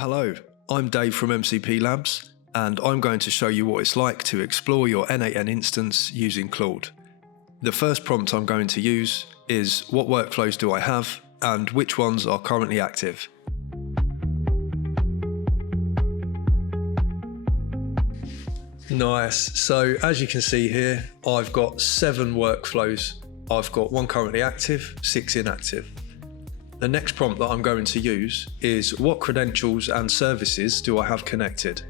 Hello, I'm Dave from MCP Labs, and I'm going to show you what it's like to explore your n8n instance using Claude. The first prompt I'm going to use is what workflows do I have and which ones are currently active. Nice, so as you can see here, I've got 7 workflows. I've got 1 currently active, 6 inactive. The next prompt that I'm going to use is what credentials and services do I have connected?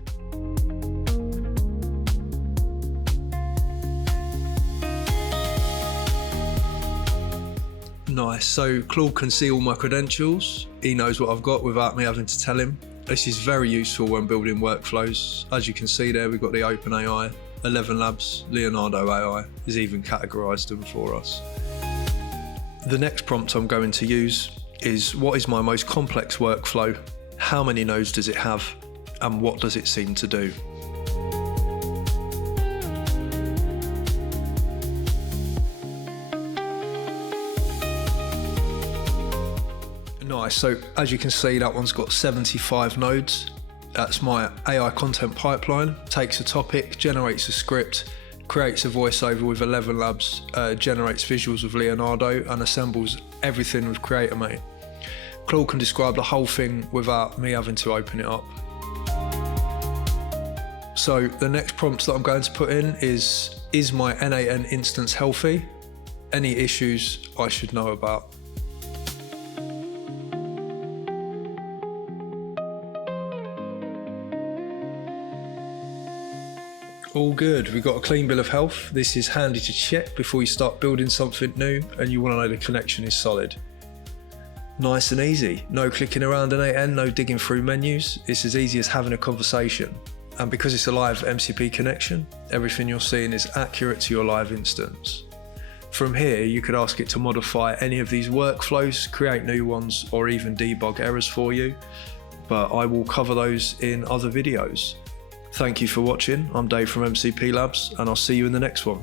Nice, so Claude can see all my credentials. He knows what I've got without me having to tell him. This is very useful when building workflows. As you can see there, we've got the OpenAI, 11 Labs, Leonardo AI has even categorized them for us. The next prompt I'm going to use is what is my most complex workflow, how many nodes does it have, and what does it seem to do? Nice, so as you can see, that one's got 75 nodes. That's my AI content pipeline. Takes a topic, generates a script, creates a voiceover with 11 Labs, generates visuals with Leonardo, and assembles everything with Creator Mate. Claude can describe the whole thing without me having to open it up. So the next prompt that I'm going to put in is my n8n instance healthy? Any issues I should know about? All good, we've got a clean bill of health. This is handy to check before you start building something new and you want to know the connection is solid. Nice and easy, no clicking around n8n, no digging through menus. It's as easy as having a conversation. And because it's a live MCP connection, everything you're seeing is accurate to your live instance. From here, you could ask it to modify any of these workflows, create new ones, or even debug errors for you. But I will cover those in other videos. Thank you for watching. I'm Dave from MCP Labs, and I'll see you in the next one.